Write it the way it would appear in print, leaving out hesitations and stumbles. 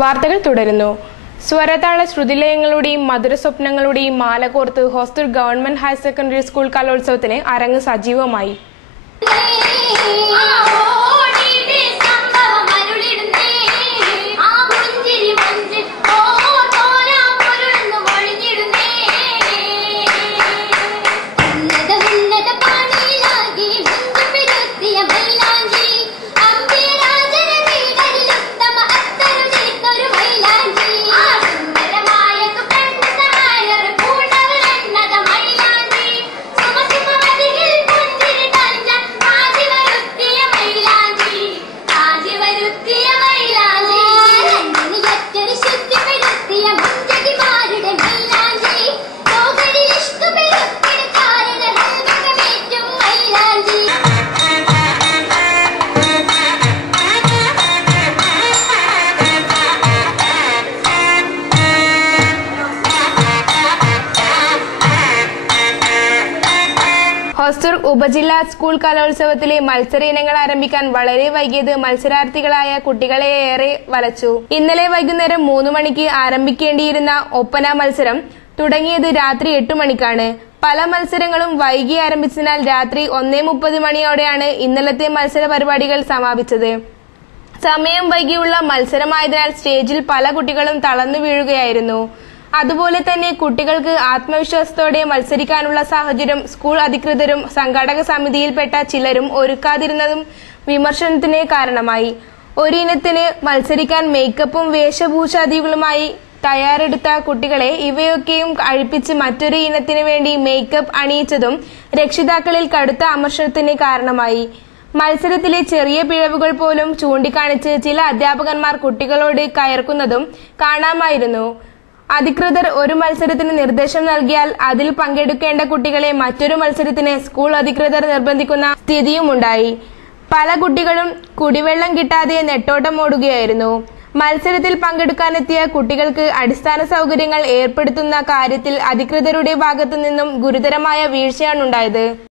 വാർത്തകൾ തുടരുന്നു. സ്വരതാള ശ്രുതിലയങ്ങളുടെയും മധുരസ്വപ്നങ്ങളുടെയും മാല കോർത്ത് Hosdurg government higher secondary school കലോത്സവത്തിന് അരങ്ങ് സജീവമായി. ഹോസ്ദുർഗ് ഉപജില്ലാ സ്കൂൾ കലോത്സവത്തിലെ മത്സര ഇനങ്ങൾ ആരംഭിക്കാൻ വളരെ വൈകിയത് മത്സരാർത്ഥികളായ കുട്ടികളെ ഏറെ വലച്ചു. ഇന്നലെ വൈകുന്നേരം 3 മണിക്ക് ആരംഭിക്കേണ്ടിയിരുന്ന ഒപ്പന മത്സരം തുടങ്ങിയത് രാത്രി 8 മണിക്കാണ്. പല മത്സരങ്ങളും വൈകി ആരംഭിച്ചതിനാൽ രാത്രി 1:30 മണിയോടെയാണ് ഇന്നലത്തെ മത്സര പരിപാടികൾ സമാപിച്ചത്. സമയം വൈകിയുള്ള മത്സരമായതിനാൽ സ്റ്റേജിൽ പല കുട്ടികളും തളർന്നു വീഴുകയായിരുന്നു. അതുപോലെ തന്നെ കുട്ടികൾക്ക് ആത്മവിശ്വാസത്തോടെ മത്സരിക്കാനുള്ള സാഹചര്യം സ്കൂൾ അധികൃതരും സംഘാടക സമിതിയിൽപ്പെട്ട ചിലരും ഒരുക്കാതിരുന്നതും വിമർശനത്തിന് കാരണമായി. ഒരിനത്തിന് മത്സരിക്കാൻ മേക്കപ്പും വേഷഭൂഷാദികളുമായി തയ്യാറെടുത്ത കുട്ടികളെ ഇവയൊക്കെയും അഴിപ്പിച്ച് മറ്റൊരു ഇനത്തിന് വേണ്ടി മേക്കപ്പ് അണിയിച്ചതും രക്ഷിതാക്കളിൽ കടുത്ത അമർഷത്തിന് കാരണമായി. മത്സരത്തിലെ ചെറിയ പിഴവുകൾ പോലും ചൂണ്ടിക്കാണിച്ച് ചില അധ്യാപകന്മാർ കുട്ടികളോട് കയർക്കുന്നതും കാണാമായിരുന്നു. അധികൃതർ ഒരു മത്സരത്തിന് നിർദ്ദേശം നൽകിയാൽ അതിൽ പങ്കെടുക്കേണ്ട കുട്ടികളെ മറ്റൊരു മത്സരത്തിന് സ്കൂൾ അധികൃതർ നിർബന്ധിക്കുന്ന സ്ഥിതിയുമുണ്ടായി. പല കുട്ടികളും കുടിവെള്ളം കിട്ടാതെ നെട്ടോട്ടമോടുകയായിരുന്നു. മത്സരത്തിൽ പങ്കെടുക്കാനെത്തിയ കുട്ടികൾക്ക് അടിസ്ഥാന സൗകര്യങ്ങൾ ഏർപ്പെടുത്തുന്ന കാര്യത്തിൽ അധികൃതരുടെ ഭാഗത്തു നിന്നും ഗുരുതരമായ വീഴ്ചയാണുണ്ടായത്.